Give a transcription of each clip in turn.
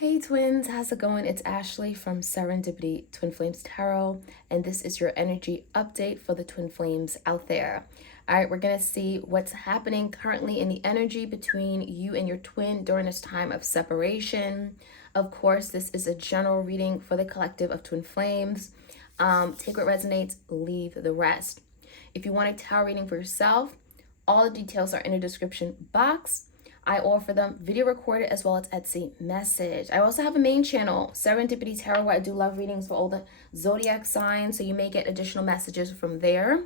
Hey twins, how's it going? It's Ashley from Serendipity Twinflames Tarot, and this is your energy update for the twin flames out there. All right, we're gonna see what's happening currently in the energy between you and your twin during this time of separation. Of course, this is a general reading for the collective of twin flames. Take what resonates, leave the rest. If you want a tarot reading for yourself, all the details are in the description box. I offer them video recorded as well as Etsy message. I also have a main channel, Serendipity Tarot, where I do love readings for all the zodiac signs, so you may get additional messages from there.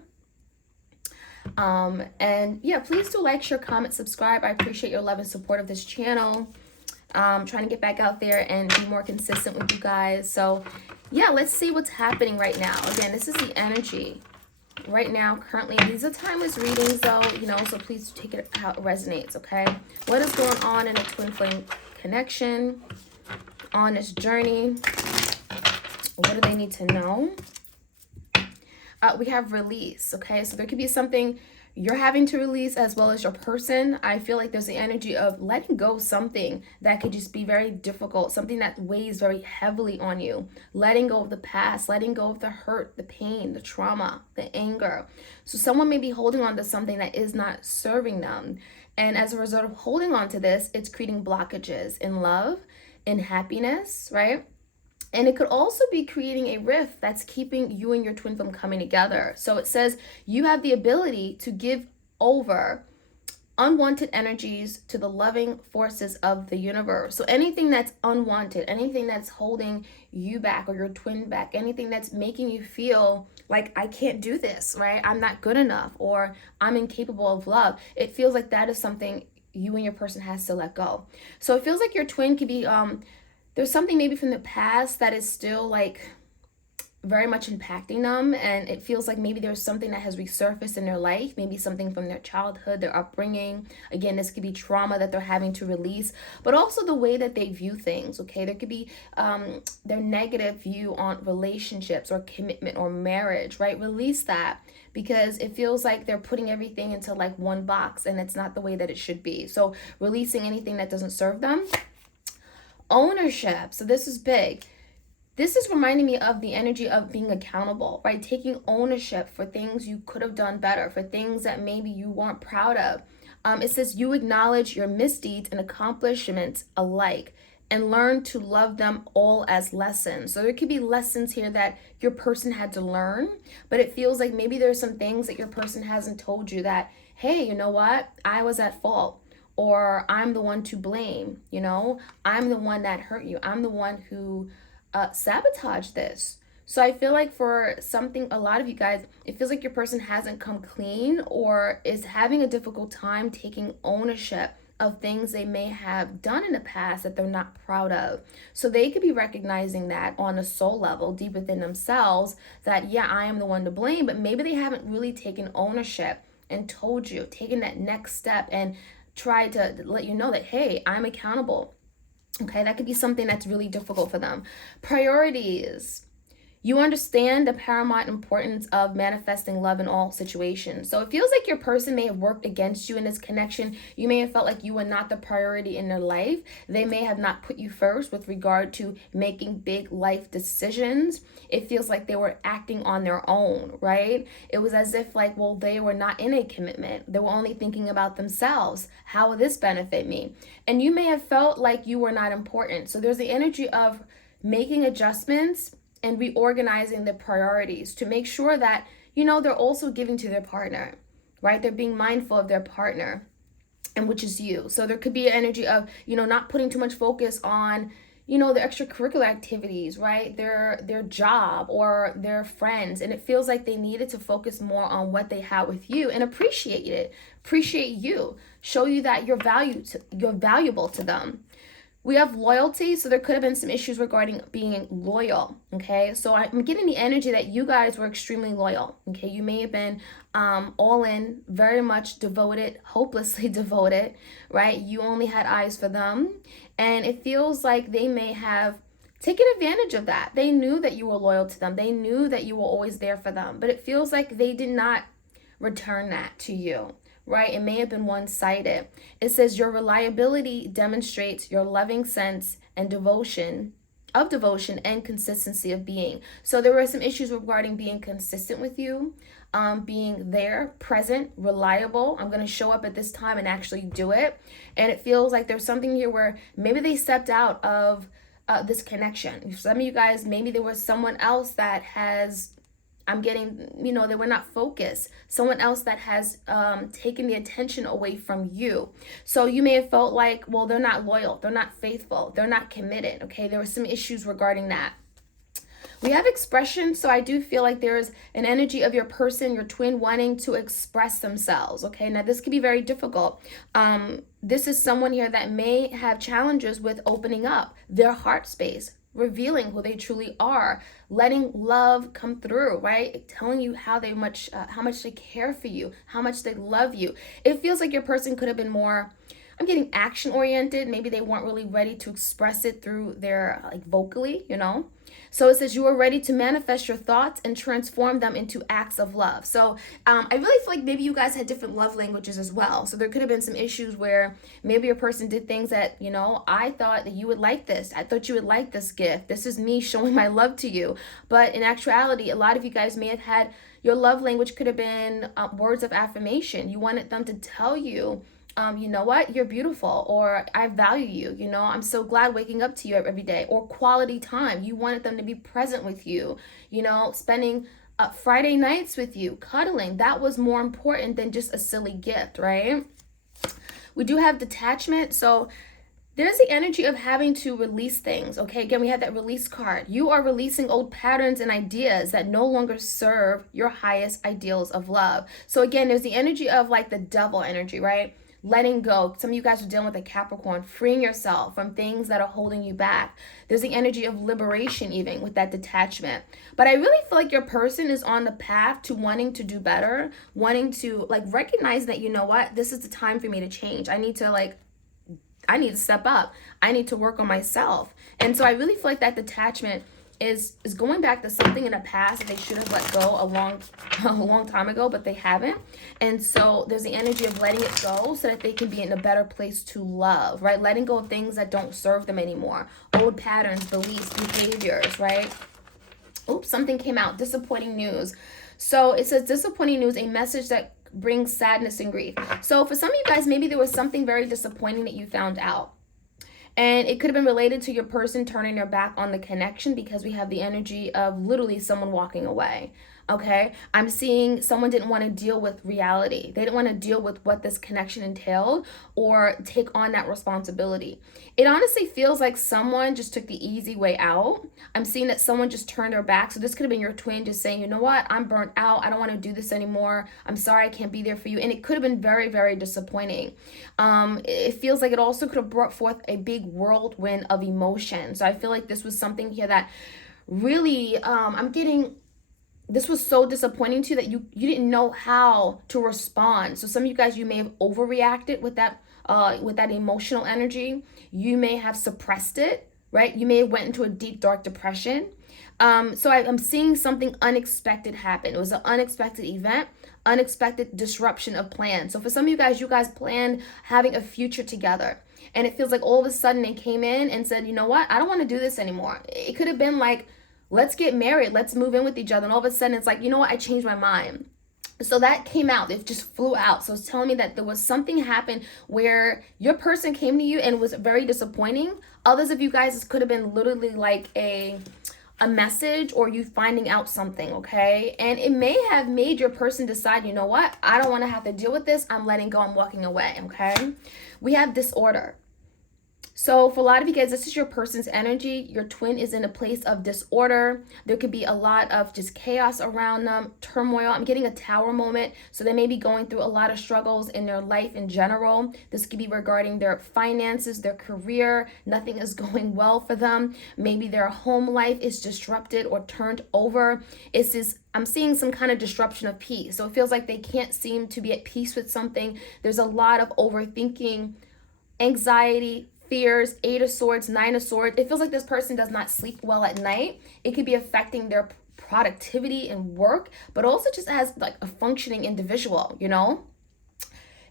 And yeah, please do like, share, comment, subscribe. I appreciate your love and support of this channel. Trying to get back out there and be more consistent with you guys. So yeah, let's see what's happening right now. Again, this is the energy right now currently. These are timeless readings though, so please take it how it resonates. Okay, what is going on in a twin flame connection on this journey? What do they need to know? We have release. Okay, so there could be something you're having to release as well as your person. I feel like there's the energy of letting go of something that could just be very difficult, something that weighs very heavily on you. Letting go of the past, letting go of the hurt, the pain, the trauma, the anger. So someone may be holding on to something that is not serving them. And as a result of holding on to this, it's creating blockages in love, in happiness, right? And it could also be creating a rift that's keeping you and your twin from coming together. So it says you have the ability to give over unwanted energies to the loving forces of the universe. So anything that's unwanted, anything that's holding you back or your twin back, anything that's making you feel like I can't do this, right? I'm not good enough, or I'm incapable of love. It feels like that is something you and your person has to let go. So it feels like your twin could be there's something maybe from the past that is still like very much impacting them, and it feels like maybe there's something that has resurfaced in their life, maybe something from their childhood, their upbringing. Again, this could be trauma that they're having to release, but also the way that they view things. Okay, there could be their negative view on relationships or commitment or marriage, right? Release that, because it feels like they're putting everything into like one box and it's not the way that it should be. So releasing anything that doesn't serve them. Ownership. So this is big. This is reminding me of the energy of being accountable, right? Taking ownership for things you could have done better, for things that maybe you weren't proud of. It says you acknowledge your misdeeds and accomplishments alike and learn to love them all as lessons. So there could be lessons here that your person had to learn, but it feels like maybe there's some things that your person hasn't told you that, hey, you know what? I was at fault. Or I'm the one to blame, I'm the one that hurt you. I'm the one who sabotaged this. So I feel like for a lot of you guys, it feels like your person hasn't come clean or is having a difficult time taking ownership of things they may have done in the past that they're not proud of. So they could be recognizing that on a soul level, deep within themselves, that, yeah, I am the one to blame, but maybe they haven't really taken ownership and told you, taken that next step and try to let you know that, hey, I'm accountable. Okay, that could be something that's really difficult for them. Priorities. You understand the paramount importance of manifesting love in all situations. So it feels like your person may have worked against you in this connection. You may have felt like you were not the priority in their life. They may have not put you first with regard to making big life decisions. It feels like they were acting on their own, right? It was as if like, well, they were not in a commitment. They were only thinking about themselves. How will this benefit me? And you may have felt like you were not important. So there's the energy of making adjustments and reorganizing the priorities to make sure that, they're also giving to their partner, right? They're being mindful of their partner, and which is you. So there could be an energy of, not putting too much focus on, the extracurricular activities, right? Their job or their friends. And it feels like they needed to focus more on what they had with you and appreciate it, appreciate you, show you that you're valuable to them. We have loyalty, so there could have been some issues regarding being loyal, okay? So I'm getting the energy that you guys were extremely loyal, okay? You may have been all in, very much devoted, hopelessly devoted, right? You only had eyes for them, and it feels like they may have taken advantage of that. They knew that you were loyal to them. They knew that you were always there for them, but it feels like they did not return that to you, right? It may have been one-sided. It says your reliability demonstrates your loving sense and devotion and consistency of being. So there were some issues regarding being consistent with you, being there, present, reliable. I'm going to show up at this time and actually do it. And it feels like there's something here where maybe they stepped out of this connection. Some of you guys, maybe there was someone else that has, I'm getting, they were not focused. Someone else that has taken the attention away from you. So you may have felt like, well, they're not loyal. They're not faithful. They're not committed. Okay. There were some issues regarding that. We have expression, so I do feel like there's an energy of your person, your twin, wanting to express themselves, okay? Now, this can be very difficult. This is someone here that may have challenges with opening up their heart space, revealing who they truly are, letting love come through, right? Telling you how much they care for you, how much they love you. It feels like your person could have been more, I'm getting action oriented. Maybe they weren't really ready to express it through their vocally, So it says you are ready to manifest your thoughts and transform them into acts of love. So I really feel like maybe you guys had different love languages as well. So there could have been some issues where maybe your person did things that, I thought that you would like this. I thought you would like this gift. This is me showing my love to you. But in actuality, a lot of you guys may have had, your love language could have been words of affirmation. You wanted them to tell you, you know what, you're beautiful, or I value you, I'm so glad waking up to you every day, or quality time. You wanted them to be present with you, spending Friday nights with you, cuddling. That was more important than just a silly gift, right? We do have detachment. So there's the energy of having to release things, okay? Again, we have that release card. You are releasing old patterns and ideas that no longer serve your highest ideals of love. So again, there's the energy of the devil energy, right? Letting go. Some of you guys are dealing with a Capricorn, freeing yourself from things that are holding you back. There's the energy of liberation even with that detachment. But I really feel like your person is on the path to wanting to do better, wanting to recognize that, this is the time for me to change. I need to step up. I need to work on myself. And so I really feel like that detachment is going back to something in the past that they should have let go a long time ago, but they haven't. And so there's the energy of letting it go so that they can be in a better place to love, right? Letting go of things that don't serve them anymore. Old patterns, beliefs, behaviors, right? Oops, something came out. Disappointing news. So it says disappointing news, a message that brings sadness and grief. So for some of you guys, maybe there was something very disappointing that you found out. And it could have been related to your person turning their back on the connection, because we have the energy of literally someone walking away. Okay, I'm seeing someone didn't want to deal with reality. They didn't want to deal with what this connection entailed or take on that responsibility. It honestly feels like someone just took the easy way out. I'm seeing that someone just turned their back. So this could have been your twin just saying, you know what, I'm burnt out. I don't want to do this anymore. I'm sorry, I can't be there for you. And it could have been very, very disappointing. It feels like it also could have brought forth a big whirlwind of emotion. So I feel like this was something here that really, this was so disappointing to you that you didn't know how to respond. So some of you guys, you may have overreacted with that emotional energy. You may have suppressed it, right? You may have went into a deep, dark depression. So I'm seeing something unexpected happen. It was an unexpected event, unexpected disruption of plans. So for some of you guys planned having a future together. And it feels like all of a sudden they came in and said, you know what? I don't want to do this anymore. It could have been like, let's get married, let's move in with each other. And all of a sudden it's like, you know what, I changed my mind. So that came out, it just flew out. So it's telling me that there was something happened where your person came to you and was very disappointing. Others of you guys, it could have been literally like a message or you finding out something, okay? And it may have made your person decide, you know what, I don't want to have to deal with this. I'm letting go, I'm walking away, okay? We have disorder. So for a lot of you guys, this is your person's energy. Your twin is in a place of disorder. There could be a lot of just chaos around them, turmoil. I'm getting a tower moment. So they may be going through a lot of struggles in their life in general. This could be regarding their finances, their career. Nothing is going well for them. Maybe their home life is disrupted or turned over. I'm seeing some kind of disruption of peace. So it feels like they can't seem to be at peace with something. There's a lot of overthinking, anxiety, fears, 8 of Swords, 9 of Swords. It feels like this person does not sleep well at night. It could be affecting their productivity and work, but also just as like a functioning individual,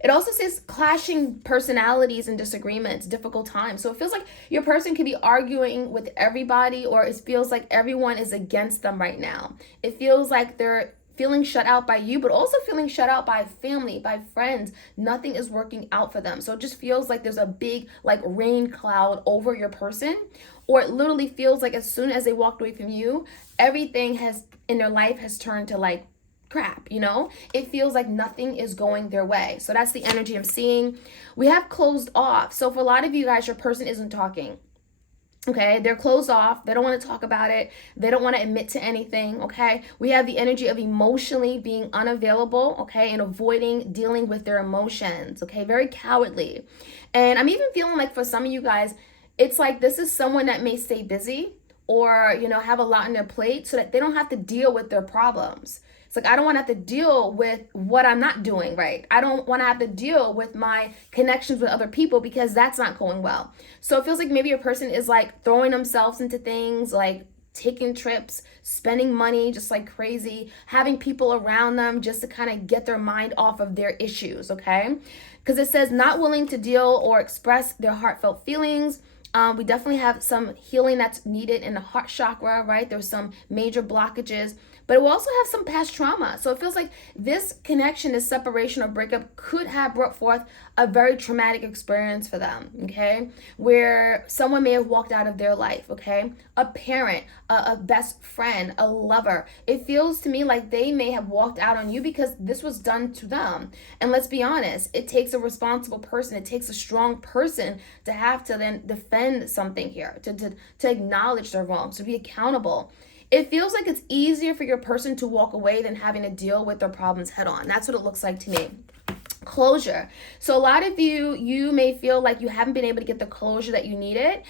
It also says clashing personalities and disagreements, difficult times. So it feels like your person could be arguing with everybody, or it feels like everyone is against them right now. It feels like they're feeling shut out by you, but also feeling shut out by family, by friends. Nothing is working out for them. So it just feels like there's a big like rain cloud over your person, or it literally feels like as soon as they walked away from you, everything has in their life has turned to like crap, you know? It feels like nothing is going their way. So that's the energy I'm seeing. We have closed off. So for a lot of you guys, your person isn't talking. Okay, they're closed off. They don't want to talk about it. They don't want to admit to anything. Okay, we have the energy of emotionally being unavailable. Okay, and avoiding dealing with their emotions. Okay, very cowardly. And I'm even feeling like for some of you guys, it's like this is someone that may stay busy or, you know, have a lot on their plate so that they don't have to deal with their problems. It's like, I don't want to have to deal with what I'm not doing right. I don't want to have to deal with my connections with other people because that's not going well. So it feels like maybe a person is like throwing themselves into things like taking trips, spending money just like crazy, having people around them just to kind of get their mind off of their issues, okay? Because it says not willing to deal or express their heartfelt feelings. We definitely have some healing that's needed in the heart chakra, right? There's some major blockages, but it will also have some past trauma. So it feels like this connection, this separation or breakup could have brought forth a very traumatic experience for them, okay? Where someone may have walked out of their life, okay? A parent, a best friend, a lover. It feels to me like they may have walked out on you because this was done to them. And let's be honest, it takes a responsible person, it takes a strong person to have to then defend something here, to acknowledge their wrongs, to be accountable. It feels like it's easier for your person to walk away than having to deal with their problems head on. That's what it looks like to me. Closure. So a lot of you may feel like you haven't been able to get the closure that you needed.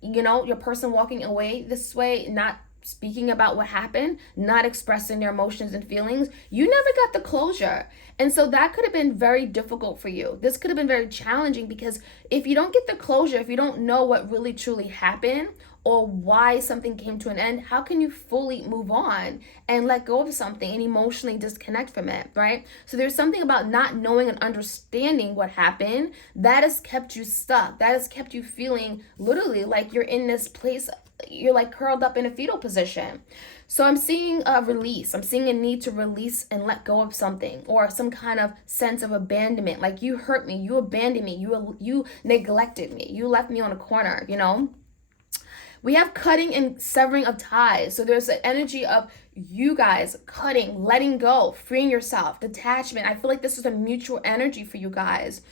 You know, your person walking away this way, not speaking about what happened, not expressing their emotions and feelings, you never got the closure. And so that could have been very difficult for you. This could have been very challenging because if you don't get the closure, if you don't know what really truly happened or why something came to an end, how can you fully move on and let go of something and emotionally disconnect from it, right? So there's something about not knowing and understanding what happened that has kept you stuck. That has kept you feeling literally like you're in this place, you're like curled up in a fetal position. So I'm seeing a release. I'm seeing a need to release and let go of something or some kind of sense of abandonment. Like you hurt me, you abandoned me, you neglected me, you left me on a corner, you know? We have cutting and severing of ties. So there's an energy of you guys cutting, letting go, freeing yourself, detachment. I feel like this is a mutual energy for you guys.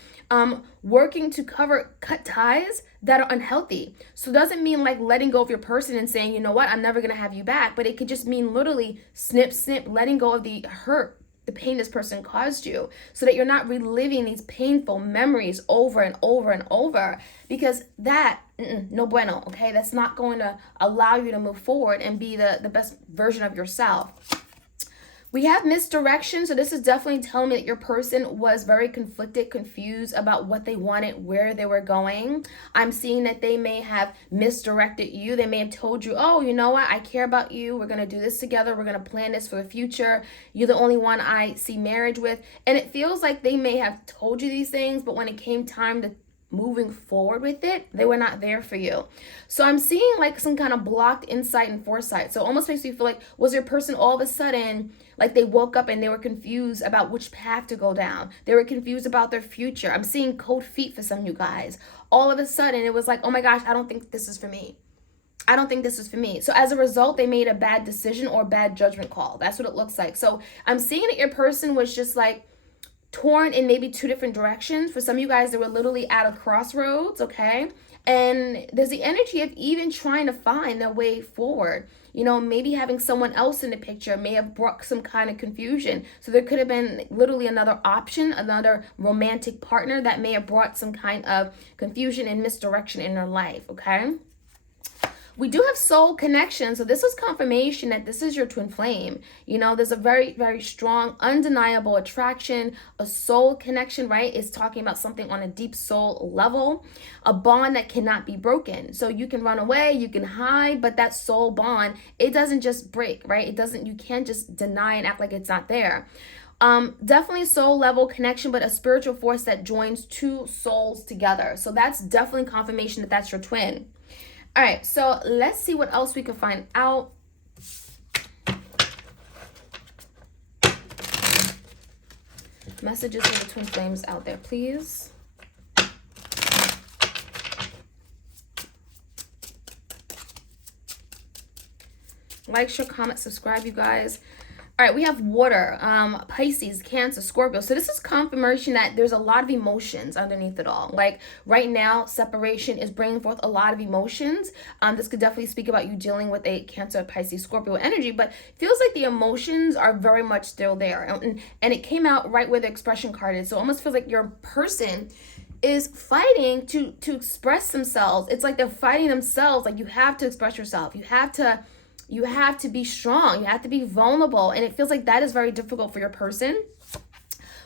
Working to cut ties that are unhealthy. So it doesn't mean like letting go of your person and saying, you know what, I'm never going to have you back. But it could just mean literally snip, letting go of the hurt, the pain this person caused you, so that you're not reliving these painful memories over and over and over, because that, no bueno, okay? That's not going to allow you to move forward and be the best version of yourself. We have misdirection. So this is definitely telling me that your person was very conflicted, confused about what they wanted, where they were going. I'm seeing that they may have misdirected you. They may have told you, oh, you know what? I care about you. We're going to do this together. We're going to plan this for the future. You're the only one I see marriage with. And it feels like they may have told you these things, but when it came time to moving forward with it, they were not there for you. So I'm seeing like some kind of blocked insight and foresight. So it almost makes me feel like, was your person all of a sudden like they woke up and they were confused about which path to go down? They were confused about their future. I'm seeing cold feet for some of you guys. All of a sudden it was like, oh my gosh, I don't think this is for me. I don't think this is for me. So as a result, they made a bad decision or bad judgment call. That's what it looks like. So I'm seeing that your person was just like torn in maybe two different directions. For some of you guys, they were literally at a crossroads, okay? And there's the energy of even trying to find their way forward. You know, maybe having someone else in the picture may have brought some kind of confusion. So there could have been literally another option, another romantic partner that may have brought some kind of confusion and misdirection in their life, okay? We do have soul connection. So this is confirmation that this is your twin flame. You know, there's a very, very strong, undeniable attraction, a soul connection, right? It's talking about something on a deep soul level, a bond that cannot be broken. So you can run away, you can hide, but that soul bond, it doesn't just break, right? You can't just deny and act like it's not there. Definitely soul level connection, but a spiritual force that joins two souls together. So that's definitely confirmation that that's your twin. All right, so let's see what else we can find out. Messages for the twin flames out there, please. Like, share, comment, subscribe, you guys. All right, we have water, Pisces, Cancer, Scorpio. So this is confirmation that there's a lot of emotions underneath it all. Like right now, separation is bringing forth a lot of emotions. This could definitely speak about you dealing with a Cancer, Pisces, Scorpio energy, but it feels like the emotions are very much still there. And it came out right where the expression card is. So it almost feels like your person is fighting to express themselves. It's like they're fighting themselves. Like you have to express yourself. You have to be strong. You have to be vulnerable. And it feels like that is very difficult for your person.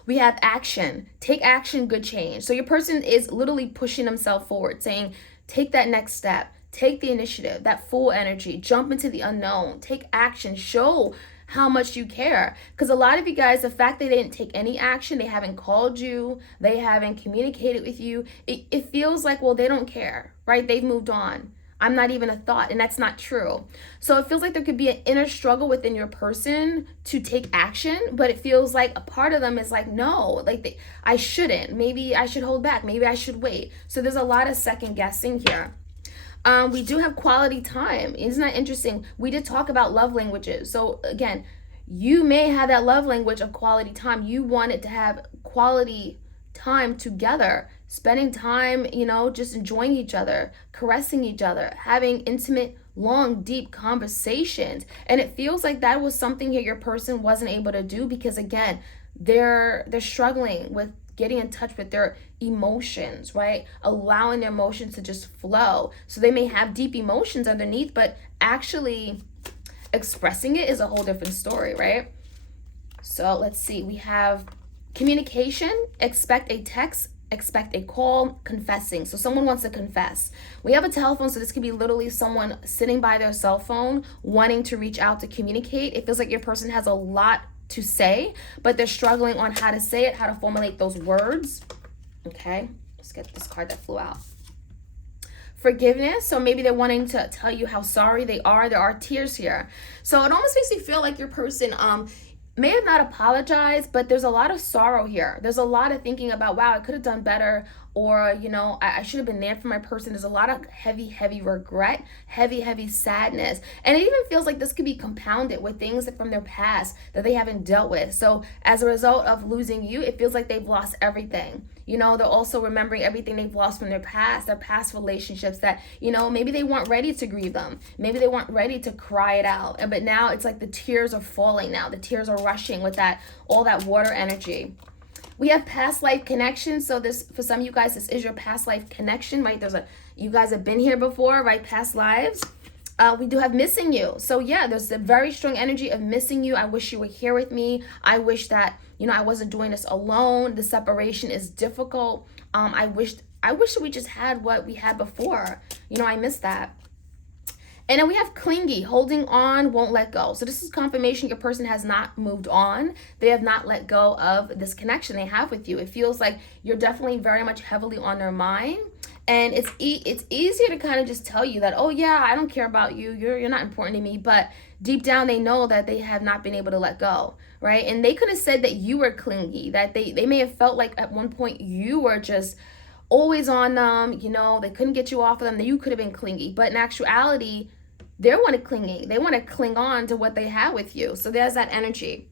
We have action. Take action, good change. So your person is literally pushing themselves forward, saying, take that next step. Take the initiative, that full energy. Jump into the unknown. Take action. Show how much you care. Because a lot of you guys, the fact that they didn't take any action, they haven't called you, they haven't communicated with you, it feels like, well, they don't care, right? They've moved on. I'm not even a thought, and that's not true. So it feels like there could be an inner struggle within your person to take action, but it feels like a part of them is like, no, like I shouldn't. Maybe I should hold back. Maybe I should wait. So there's a lot of second guessing here. We do have quality time. Isn't that interesting? We did talk about love languages. So again, you may have that love language of quality time. You wanted to have quality time together, spending time, just enjoying each other, caressing each other, having intimate, long, deep conversations. And it feels like that was something here your person wasn't able to do because again, they're struggling with getting in touch with their emotions, right? Allowing their emotions to just flow. So they may have deep emotions underneath, but actually expressing it is a whole different story, right? So let's see, we have communication, expect a text, expect a call, confessing. So someone wants to confess. We have a telephone, so this could be literally someone sitting by their cell phone wanting to reach out to communicate. It feels like your person has a lot to say, but they're struggling on how to say it, how to formulate those words. Okay, let's get this card that flew out. Forgiveness. So maybe they're wanting to tell you how sorry they are. There are tears here. So it almost makes me feel like your person may have not apologized, but there's a lot of sorrow here. There's a lot of thinking about, wow, I could have done better, or, I should have been there for my person. There's a lot of heavy regret, heavy sadness. And it even feels like this could be compounded with things from their past that they haven't dealt with. So as a result of losing you, it feels like they've lost everything. They're also remembering everything they've lost from their past relationships that, maybe they weren't ready to grieve them. Maybe they weren't ready to cry it out. But now it's like the tears are falling now. The tears are rushing with all that water energy. We have past life connection. So this, for some of you guys, this is your past life connection, right? You guys have been here before, right? Past lives. We do have missing you. So yeah, there's a very strong energy of missing you. I wish you were here with me. I wish that, I wasn't doing this alone. The separation is difficult. I wish we just had what we had before. I miss that. And then we have clingy, holding on, won't let go. So this is confirmation your person has not moved on. They have not let go of this connection they have with you. It feels like you're definitely very much heavily on their mind. And it's easier to kind of just tell you that, oh yeah, I don't care about you. You're not important to me. But deep down, they know that they have not been able to let go, right? And they could have said that you were clingy, that they may have felt like at one point you were just always on them. They couldn't get you off of them. That you could have been clingy. But in actuality, they want to clingy. They want to cling on to what they have with you. So there's that energy.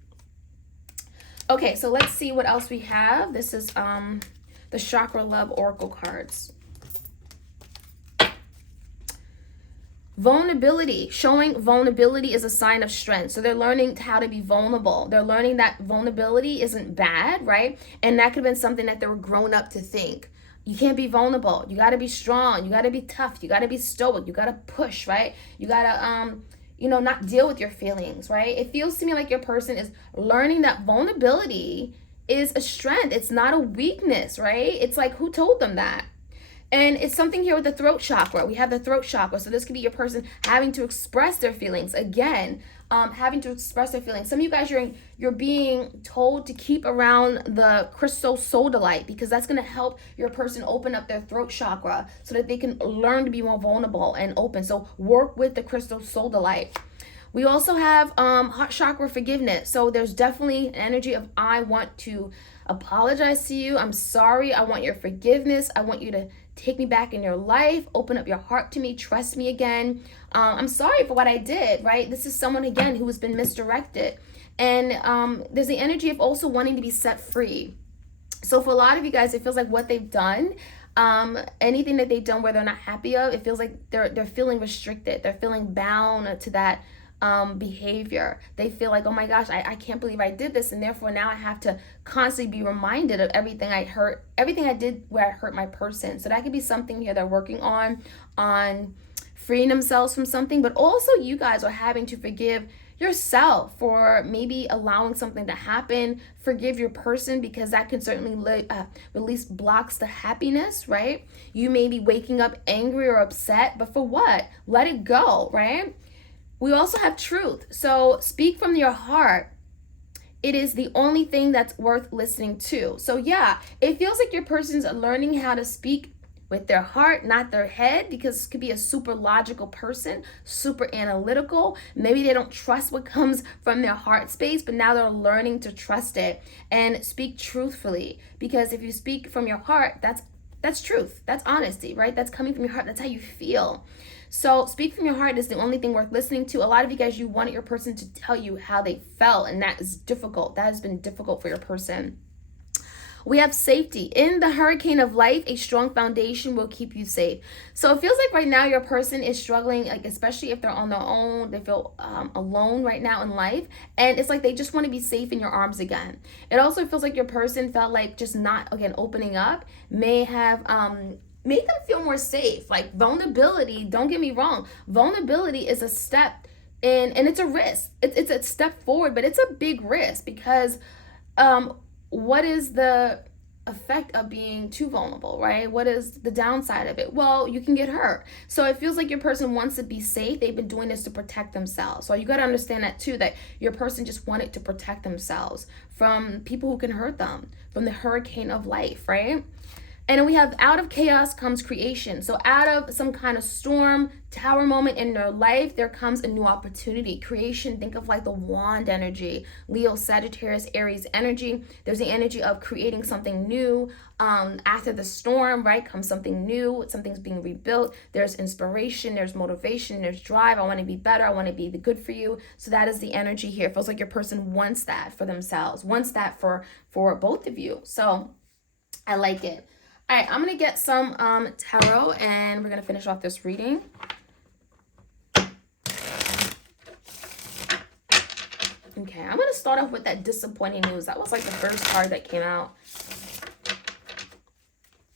Okay, so let's see what else we have. This is the Chakra Love Oracle cards. Vulnerability. Showing vulnerability is a sign of strength. So they're learning how to be vulnerable. They're learning that vulnerability isn't bad, right? And that could have been something that they were grown up to think. You can't be vulnerable. You got to be strong. You got to be tough. You got to be stoic. You got to push, right? You got to, not deal with your feelings, right? It feels to me like your person is learning that vulnerability is a strength. It's not a weakness, right? It's like, who told them that? And it's something here with the throat chakra. We have the throat chakra. So this could be your person having to express their feelings. Again, having to express their feelings. Some of you guys, you're being told to keep around the crystal sodalite, because that's going to help your person open up their throat chakra so that they can learn to be more vulnerable and open. So work with the crystal sodalite. We also have heart chakra forgiveness. So there's definitely an energy of, I want to apologize to you. I'm sorry. I want your forgiveness. I want you to take me back in your life. Open up your heart to me. Trust me again. I'm sorry for what I did, right? This is someone, again, who has been misdirected. And there's the energy of also wanting to be set free. So for a lot of you guys, it feels like what they've done, anything that they've done where they're not happy of, it feels like they're feeling restricted. They're feeling bound to that behavior. They feel like, oh my gosh, I can't believe I did this, and therefore now I have to constantly be reminded of everything I did where I hurt my person. So that could be something here they're working on freeing themselves from something. But also you guys are having to forgive yourself for maybe allowing something to happen. Forgive your person, because that can certainly release blocks to happiness, right? You may be waking up angry or upset, but for what? Let it go, right? We also have truth. So speak from your heart. It is the only thing that's worth listening to. So yeah, it feels like your person's learning how to speak with their heart, not their head, because this could be a super logical person, super analytical. Maybe they don't trust what comes from their heart space, but now they're learning to trust it and speak truthfully. Because if you speak from your heart, that's truth. That's honesty, right? That's coming from your heart. That's how you feel. So speak from your heart is the only thing worth listening to. A lot of you guys, you wanted your person to tell you how they felt, and that is difficult. That has been difficult for your person. We have safety. In the hurricane of life, a strong foundation will keep you safe. So it feels like right now your person is struggling, like especially if they're on their own, they feel alone right now in life. And it's like they just want to be safe in your arms again. It also feels like your person felt like just not, again, opening up may have made them feel more safe. Like vulnerability, don't get me wrong, vulnerability is a step in, and it's a risk. It's a step forward, but it's a big risk, because what is the effect of being too vulnerable, right? What is the downside of it? Well, you can get hurt. So it feels like your person wants to be safe. They've been doing this to protect themselves. So you got to understand that too, that your person just wanted to protect themselves from people who can hurt them, from the hurricane of life, right? And then we have, out of chaos comes creation. So out of some kind of storm, tower moment in their life, there comes a new opportunity. Creation, think of like the wand energy, Leo, Sagittarius, Aries energy. There's the energy of creating something new. After the storm, right, comes something new. Something's being rebuilt. There's inspiration, there's motivation, there's drive. I want to be better. I want to be the good for you. So that is the energy here. It feels like your person wants that for themselves, wants that for both of you. So I like it. All right, I'm going to get some tarot, and we're going to finish off this reading. Okay, I'm going to start off with that disappointing news. That was like the first card that came out.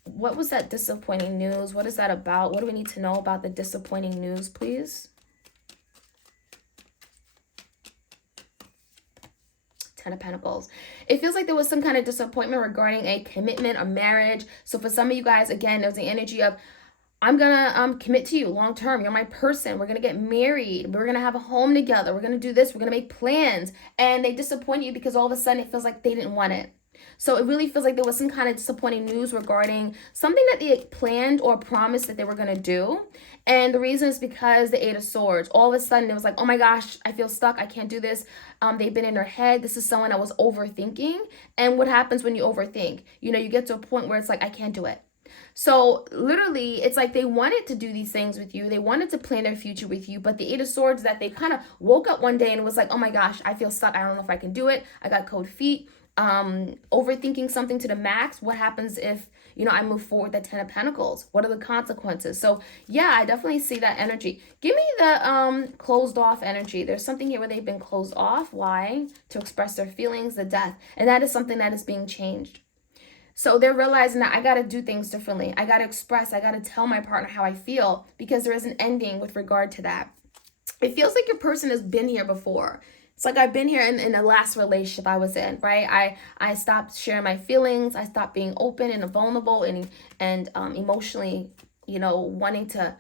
What was that disappointing news? What is that about? What do we need to know about the disappointing news, please? Ten of Pentacles. It feels like there was some kind of disappointment regarding a commitment or marriage. So for some of you guys, again, there's the energy of, I'm gonna commit to you long term. You're my person. We're gonna get married. We're gonna have a home together. We're gonna do this. We're gonna make plans. And they disappoint you because all of a sudden it feels like they didn't want it. So it really feels like there was some kind of disappointing news regarding something that they had planned or promised that they were going to do. And the reason is because the Eight of Swords. All of a sudden it was like, oh my gosh, I feel stuck. I can't do this. They've been in their head. This is someone that was overthinking. And what happens when you overthink? You know, you get to a point where it's like, I can't do it. So literally, it's like they wanted to do these things with you. They wanted to plan their future with you. But the Eight of Swords, that they kind of woke up one day and it was like, oh my gosh, I feel stuck. I don't know if I can do it. I got cold feet. Overthinking something to the max. What happens if, you know, I move forward that Ten of Pentacles? What are the consequences? So yeah, I definitely see that energy. Give me the closed off energy. There's something here where they've been closed off. Why? To express their feelings, the death. And that is something that is being changed. So they're realizing that I got to do things differently. I got to express, I got to tell my partner how I feel, because there is an ending with regard to that. It feels like your person has been here before. It's like I've been here in the last relationship I was in, right? I stopped sharing my feelings. I stopped being open and vulnerable and emotionally, wanting to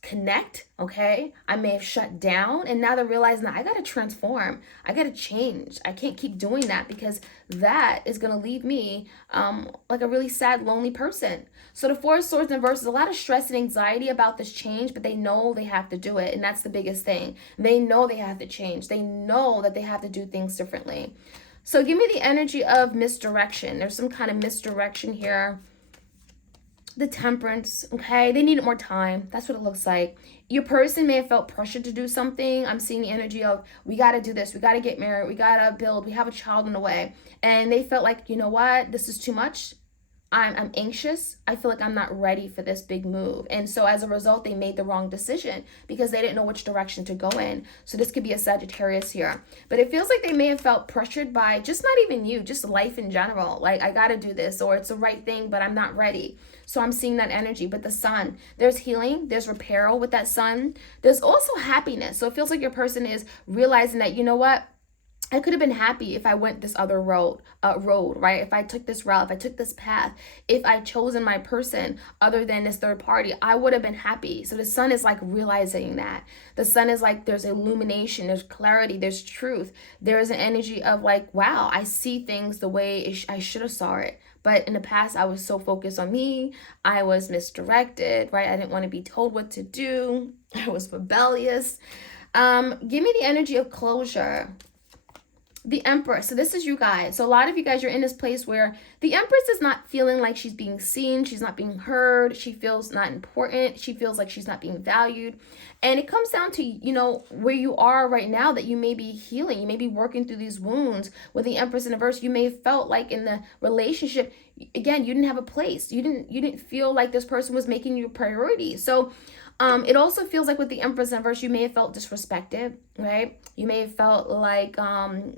connect. Okay, I may have shut down, and now they're realizing that I got to transform, I got to change. I can't keep doing that, because that is going to leave me like a really sad, lonely person. So the Four of Swords in reverse is a lot of stress and anxiety about this change, but they know they have to do it, and that's the biggest thing. They know they have to change. They know that they have to do things differently. So give me the energy of misdirection. There's some kind of misdirection here. The Temperance, okay? They needed more time. That's what it looks like. Your person may have felt pressured to do something. I'm seeing the energy of, we got to do this. We got to get married. We got to build. We have a child in the way. And they felt like, you know what? This is too much. I'm anxious. I feel like I'm not ready for this big move. And so as a result, they made the wrong decision because they didn't know which direction to go in. So this could be a Sagittarius here. But it feels like they may have felt pressured by just not even you, just life in general. Like, I got to do this, or it's the right thing, but I'm not ready. So I'm seeing that energy. But the Sun, there's healing, there's repair with that Sun. There's also happiness. So it feels like your person is realizing that, you know what? I could have been happy if I went this other road, right? If I took this route, if I took this path, if I chosen my person other than this third party, I would have been happy. So the Sun is like realizing that. The Sun is like, there's illumination, there's clarity, there's truth. There's an energy of like, wow, I see things the way I should have saw it. But in the past, I was so focused on me. I was misdirected, right? I didn't want to be told what to do. I was rebellious. Give me the energy of closure. The Empress. So this is you guys. So a lot of you guys, you're in this place where the Empress is not feeling like she's being seen. She's not being heard. She feels not important. She feels like she's not being valued. And it comes down to, where you are right now, that you may be healing. You may be working through these wounds. With the Empress in reverse, you may have felt like in the relationship, again, you didn't have a place. You didn't feel like this person was making you a priority. So it also feels like with the Empress in reverse, you may have felt disrespected, right? You may have felt like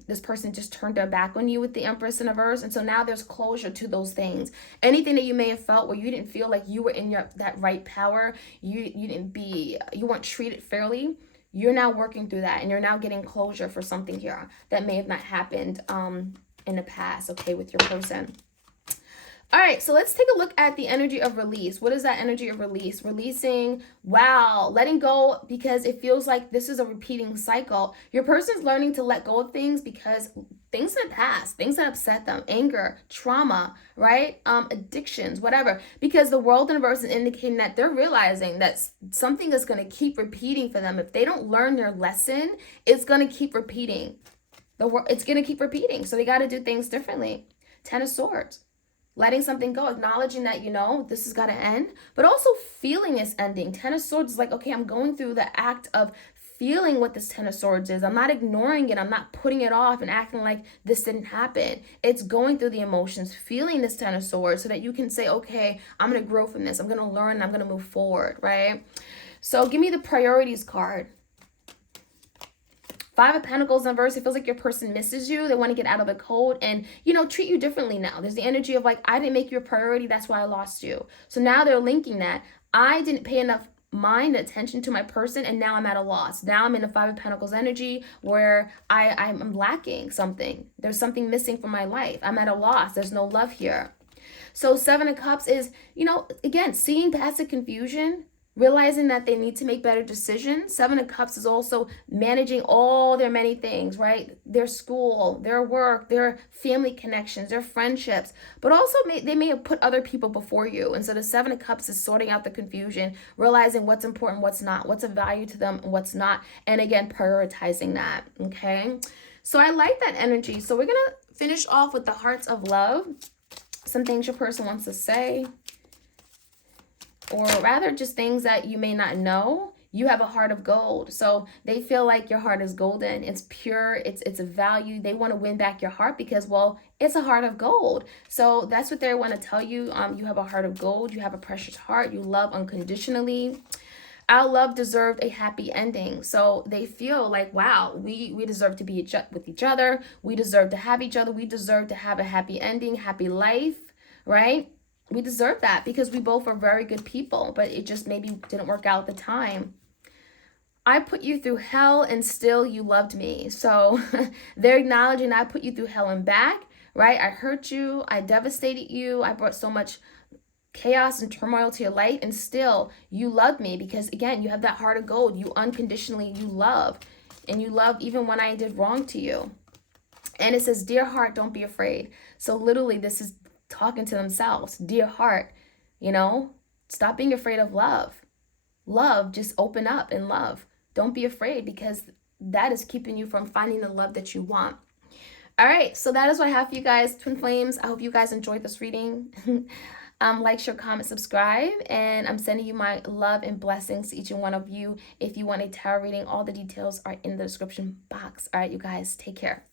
this person just turned their back on you with the Empress in reverse. And so now there's closure to those things. Anything that you may have felt where you didn't feel like you were in that right power, you weren't treated fairly, you're now working through that, and you're now getting closure for something here that may have not happened in the past, okay, with your person. All right, so let's take a look at the energy of release. What is that energy of release? Releasing, wow, letting go, because it feels like this is a repeating cycle. Your person's learning to let go of things because things in the past, things that upset them, anger, trauma, right? Addictions, whatever. Because the world in reverse is indicating that they're realizing that something is going to keep repeating for them. If they don't learn their lesson, it's going to keep repeating. It's going to keep repeating. So they got to do things differently. Ten of Swords. Letting something go, acknowledging that, this has got to end, but also feeling it's ending. Ten of Swords is like, okay, I'm going through the act of feeling what this Ten of Swords is. I'm not ignoring it. I'm not putting it off and acting like this didn't happen. It's going through the emotions, feeling this Ten of Swords so that you can say, okay, I'm going to grow from this. I'm going to learn and I'm going to move forward, right? So give me the priorities card. Five of Pentacles in reverse, it feels like your person misses you. They want to get out of the cold and, treat you differently now. There's the energy of like, I didn't make you a priority. That's why I lost you. So now they're linking that. I didn't pay enough mind attention to my person, and now I'm at a loss. Now I'm in the Five of Pentacles energy where I'm lacking something. There's something missing from my life. I'm at a loss. There's no love here. So Seven of Cups is, again, seeing past the confusion, realizing that they need to make better decisions. Seven of Cups is also managing all their many things, right? Their school, their work, their family connections, their friendships, but also they may have put other people before you. And so the Seven of Cups is sorting out the confusion, realizing what's important, what's not, what's of value to them, and what's not. And again, prioritizing that, okay? So I like that energy. So we're going to finish off with the Hearts of Love. Some things your person wants to say. Or rather just things that you may not know. You have a heart of gold. So they feel like your heart is golden. It's pure. It's a value. They want to win back your heart because, well, it's a heart of gold. So that's what they want to tell you. You have a heart of gold. You have a precious heart. You love unconditionally. Our love deserved a happy ending. So they feel like, wow, we deserve to be with each other. We deserve to have each other. We deserve to have a happy ending, happy life, right? We deserve that because we both are very good people, but it just maybe didn't work out at the time. I put you through hell and still you loved me. So they're acknowledging I put you through hell and back, right? I hurt you. I devastated you. I brought so much chaos and turmoil to your life, and still you love me, because again, you have that heart of gold. You unconditionally, you love, and you love even when I did wrong to you. And it says, dear heart, don't be afraid. So literally this is talking to themselves. Dear heart, stop being afraid of love. Love, just open up and love. Don't be afraid, because that is keeping you from finding the love that you want. All right, so that is what I have for you guys, Twin Flames. I hope you guys enjoyed this reading. Like, share, comment, subscribe, and I'm sending you my love and blessings to each and one of you. If you want a tarot reading, all the details are in the description box. All right, you guys, take care.